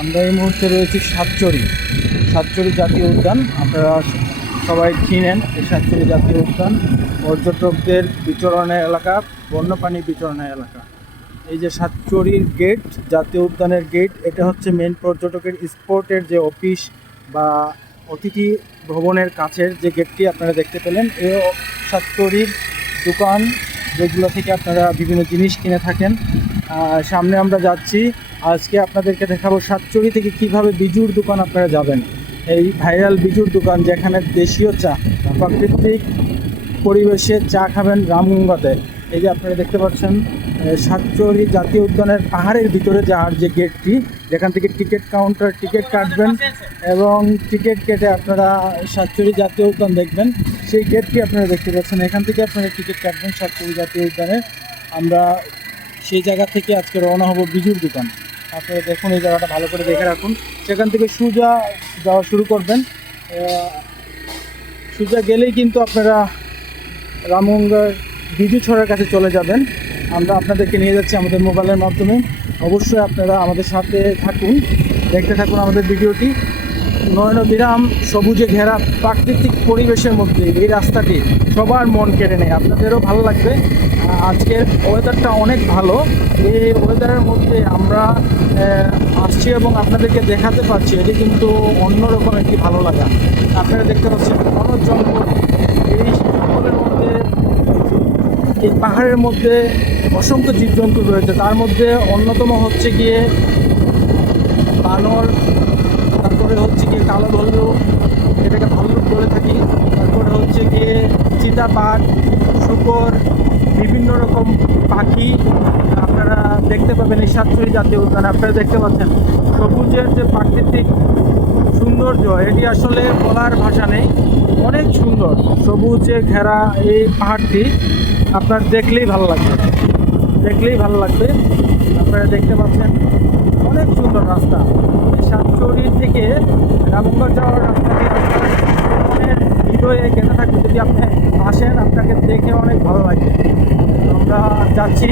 আমরা এই মুহূর্তে রয়েছি সাতচরি জাতীয় উদ্যান। আপনারা সবাই চিনেন এই সাতচরি জাতীয় উদ্যান পর্যটকদের বিচরণের এলাকা, বন্যপ্রাণী বিচরণের এলাকা। এই যে সাতচরির গেট, জাতীয় উদ্যানের গেট, এটা হচ্ছে মেন পর্যটকের স্পটের যে অফিস বা অতিথি ভবনের কাছের যে গেটটি আপনারা দেখতে পেলেন। এই সাতচরির দোকান যেগুলো থেকে আপনারা বিভিন্ন জিনিস কিনে থাকেন। সামনে আমরা যাচ্ছি, আজকে আপনাদেরকে দেখাবো সাতচরি থেকে কিভাবে বিজুর দোকান আপনারা যাবেন। এই ভাইরাল বিজুর দোকান, যেখানে দেশীয় চা, প্রাকৃতিক পরিবেশে চা খাবেন রামগঙ্গাতে। এই যে আপনারা দেখতে পাচ্ছেন সাতচরি জাতীয় উদ্যানের পাহাড়ের ভিতরে যাওয়ার যে গেটটি, যেখান থেকে টিকিট কাউন্টার, টিকিট কাটবেন এবং টিকিট কেটে আপনারা সাতচরি জাতীয় উদ্যান দেখবেন। সেই গেটটি আপনারা দেখতে পাচ্ছেন, এখান থেকে আপনারা টিকিট কাটবেন সাতচরি জাতীয় উদ্যানে। আমরা সেই জায়গা থেকে আজকে রওনা হব বিজুর দোকান। আপনারা দেখুন, এই জায়গাটা ভালো করে দেখে রাখুন। সেখান থেকে সোজা যাওয়া শুরু করবেন। সোজা গেলেই কিন্তু আপনারা রামগঙ্গার বিজু ছড়ার কাছে চলে যাবেন। আমরা আপনাদেরকে নিয়ে যাচ্ছি আমাদের মোবাইলের মাধ্যমে। অবশ্যই আপনারা আমাদের সাথে থাকুন, দেখতে থাকুন আমাদের ভিডিওটি। নয়নবিরাম সবুজে ঘেরা প্রাকৃতিক পরিবেশের মধ্যে এই রাস্তাটি সবার মন কেড়ে নেয়, আপনাদেরও ভালো লাগবে। আজকের ওয়েদারটা অনেক ভালো। এই ওয়েদারের মধ্যে আমরা আসছি এবং আপনাদেরকে দেখাতে পারছি, এটি কিন্তু অন্যরকম একটি ভালো লাগা। আপনারা দেখতে পাচ্ছেন ঘন জঙ্গল, এই জঙ্গলের মধ্যে, এই পাহাড়ের মধ্যে অসংখ্য জীবজন্তু রয়েছে। তার মধ্যে অন্যতম হচ্ছে গিয়ে বানর, তারপরে হচ্ছে গিয়ে কালো ভাল্লুক, এটাকে ভাল্লুক বলে থাকি। তারপরে হচ্ছে গিয়ে চিতাবাঘ, শূকর, বিভিন্ন রকম পাখি আপনারা দেখতে পাবেন এই সাতচরি জাতীয় উদ্যানে। আপনারা দেখতে পাচ্ছেন সবুজের যে প্রাকৃতিক সৌন্দর্য, এটি আসলে বলার ভাষা নেই, অনেক সুন্দর। সবুজে ঘেরা এই পাহাড়টি আপনার দেখলেই ভালো লাগবে, দেখলেই ভালো লাগবে। আপনারা দেখতে পাচ্ছেন অনেক সুন্দর রাস্তা। সাতচরি থেকে রামগঙ্গা যাওয়ার রাস্তাটি আপনার হৃদয়ে গেঁথে থাকবে। যদি আপনি আসেন, আপনাকে দেখে অনেক ভালো লাগবে। আমরা যাচ্ছি,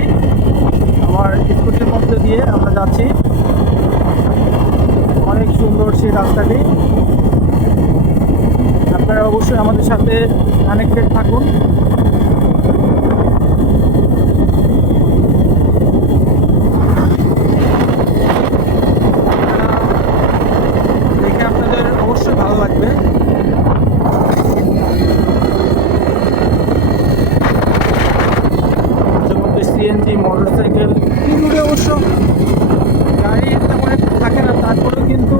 আমার স্কুটির মধ্যে দিয়ে আমরা যাচ্ছি। অনেক সুন্দর সেই রাস্তাটি। আপনারা অবশ্যই আমাদের সাথে কানেক্টেড থাকুন। দেখে আপনাদের অবশ্যই ভালো লাগবে। মাঝে মধ্যে সিএনজি, মোটরসাইকেল, এগুলো অবশ্য গাড়ি তেমন একটা থাকে না, তারপরেও কিন্তু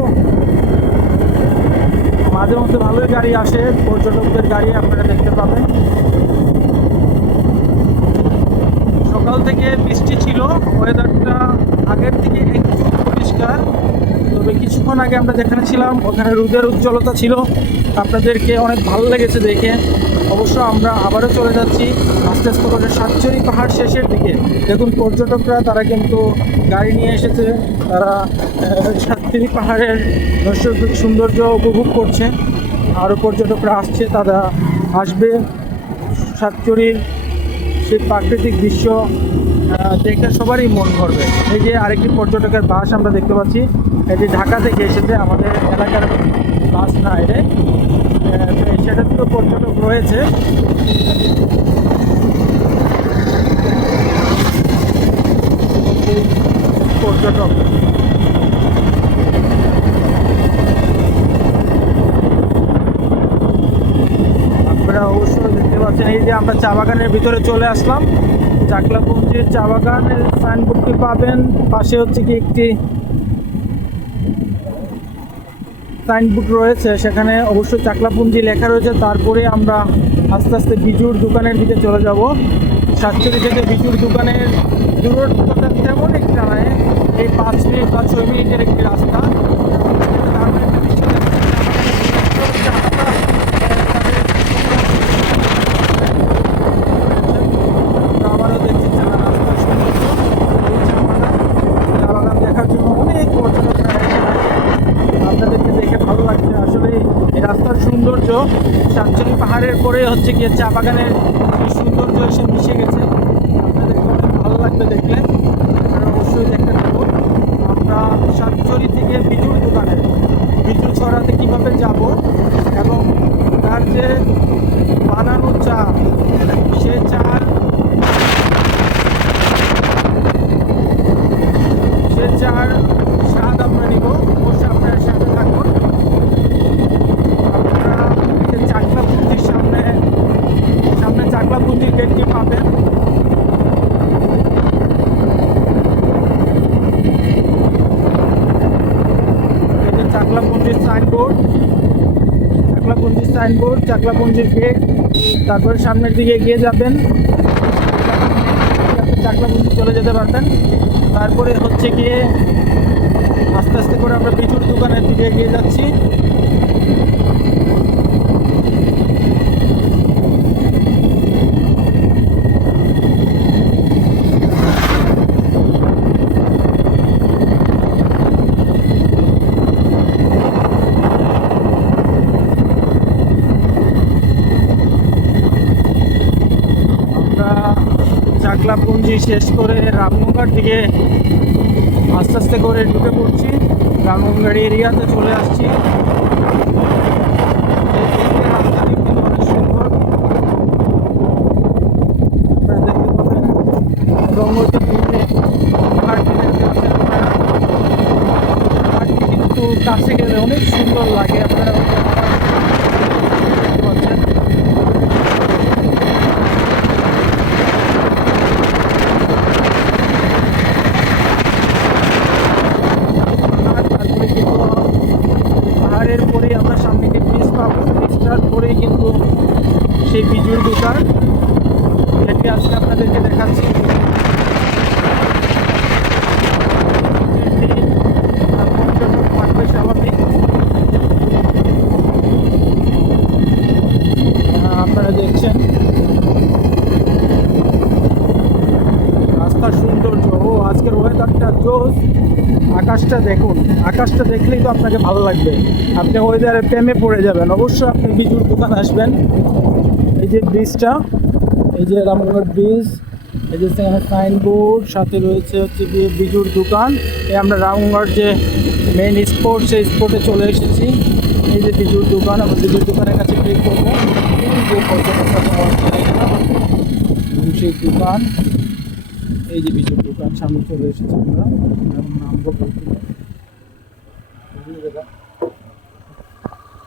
মাঝে মধ্যে ভালোই গাড়ি আসে, পর্যটকদের গাড়ি আপনারা দেখতে পাবেন। সকাল থেকে বৃষ্টি ছিল, ওয়েদারটা আগের থেকে একটু পরিষ্কার। তবে কিছুক্ষণ আগে আমরা যেখানে ছিলাম ওখানে রোদের উজ্জ্বলতা ছিল, আপনাদেরকে অনেক ভালো লেগেছে দেখে। অবশ্য আমরা আবারও চলে যাচ্ছি আস্তে আস্তে করে সাতচরি পাহাড় শেষের দিকে। দেখুন পর্যটকরা তারা কিন্তু গাড়ি নিয়ে এসেছে, তারা সাতচরি পাহাড়ের নৈসর্গিক সৌন্দর্য উপভোগ করছে। আরও পর্যটকরা আসছে, তারা আসবে সাতচরির সেই প্রাকৃতিক দৃশ্য দেখে সবারই মন ভরবে। এই যে আরেকটি পর্যটকের বাস আমরা দেখতে পাচ্ছি, এটি ঢাকা থেকে এসেছে, আমাদের এলাকার বাস না এটা। সেটা তো পর্যটক রয়েছে। পর্যটক আপনারা অবশ্যই দেখতে পাচ্ছেন। এই যে আমরা চা বাগানের ভিতরে চলে আসলাম। চাকলাপুঞ্জির চা বাগানের সাইনবোর্ডটি পাবেন, পাশে হচ্ছে কি একটি সাইনবোর্ড রয়েছে, সেখানে অবশ্যই চাকলাপুঞ্জি লেখা রয়েছে। তারপরে আমরা আস্তে আস্তে বিজুর দোকানের দিকে চলে যাব। সাতচরি থেকে বিজুর দোকানের দূরত্বটা তেমন একটা নয়, এই 5 মিনিট বা 6 মিনিটের একটি রাস্তা। আবারও দেখছি চা বাগান দেখার জন্য অনেক পর্যটকরা, আপনাদেরকে দেখে ভালো লাগছে। আসলে এই রাস্তার সৌন্দর্য সাতচরি পাহাড়ের পরে হচ্ছে গিয়ে চা বাগানের সৌন্দর্য এসে মিশে গেছে। আপনাদেরকে অনেক ভালো লাগবে দেখলে, আপনারা অবশ্যই দেখতে থাকুন। আমরা সাতচরি থেকে সাইনবোর্ড, চাকলাপুঞ্জির গেট, তারপরে সামনের দিকে এগিয়ে যাবেন, আপনি চাকলাপুঞ্জি চলে যেতে পারবেন। তারপরে হচ্ছে গিয়ে আস্তে আস্তে করে আমরা বিজুর দোকানের দিকে এগিয়ে যাচ্ছি। চাকলাপুঞ্জি শেষ করে রামগঙ্গার দিকে আস্তে আস্তে করে ঢুকে পড়ছি। রামগঙ্গার এরিয়াতে চলে আসছি। রাস্তাটি কিন্তু অনেক সুন্দর, আপনারা দেখতে পাবেন। রঙ্গটির দিকে পাহাড়টি দেখতে পাচ্ছেন আপনারা। পাহাড়টি কিন্তু কাছে গেলে অনেক সুন্দর লাগে, আপনারা দেখতে পাচ্ছেন। পাহাড়ের পরেই আমরা সামনে যে ব্রিজ পাবো, ব্রিজটার পরেই কিন্তু সেই বিজুর দোকান, এটি আজকে আপনাদেরকে দেখাচ্ছি। পর্যটক থাকবে স্বাভাবিক। আপনারা দেখছেন রাস্তার সৌন্দর্য। ও আজকের ওয়েদারটা জোস। আকাশটা দেখুন, আকাশটা দেখলেই তো আপনাকে ভালো লাগবে, আপনি ওয়েদারের প্রেমে পড়ে যাবেন। অবশ্যই আপনি বিজুর দোকান আসবেন। এই যে ব্রিজটা, এই যে রামগঙ্গার ব্রিজ, এই যে সেখানে সাইনবোর্ড, সাথে রয়েছে হচ্ছে গিয়ে বিজুর দোকান। এই আমরা রামগঙ্গার যে মেইন স্পট, সেই স্পটে চলে এসেছি। এই যে বিজুর দোকান, আমরা বিজুর দোকানের কাছে ক্লিক করবো। সেই দোকান, এই যে বিজুর দোকান সামনে চলে এসেছি আমরা। নামবো।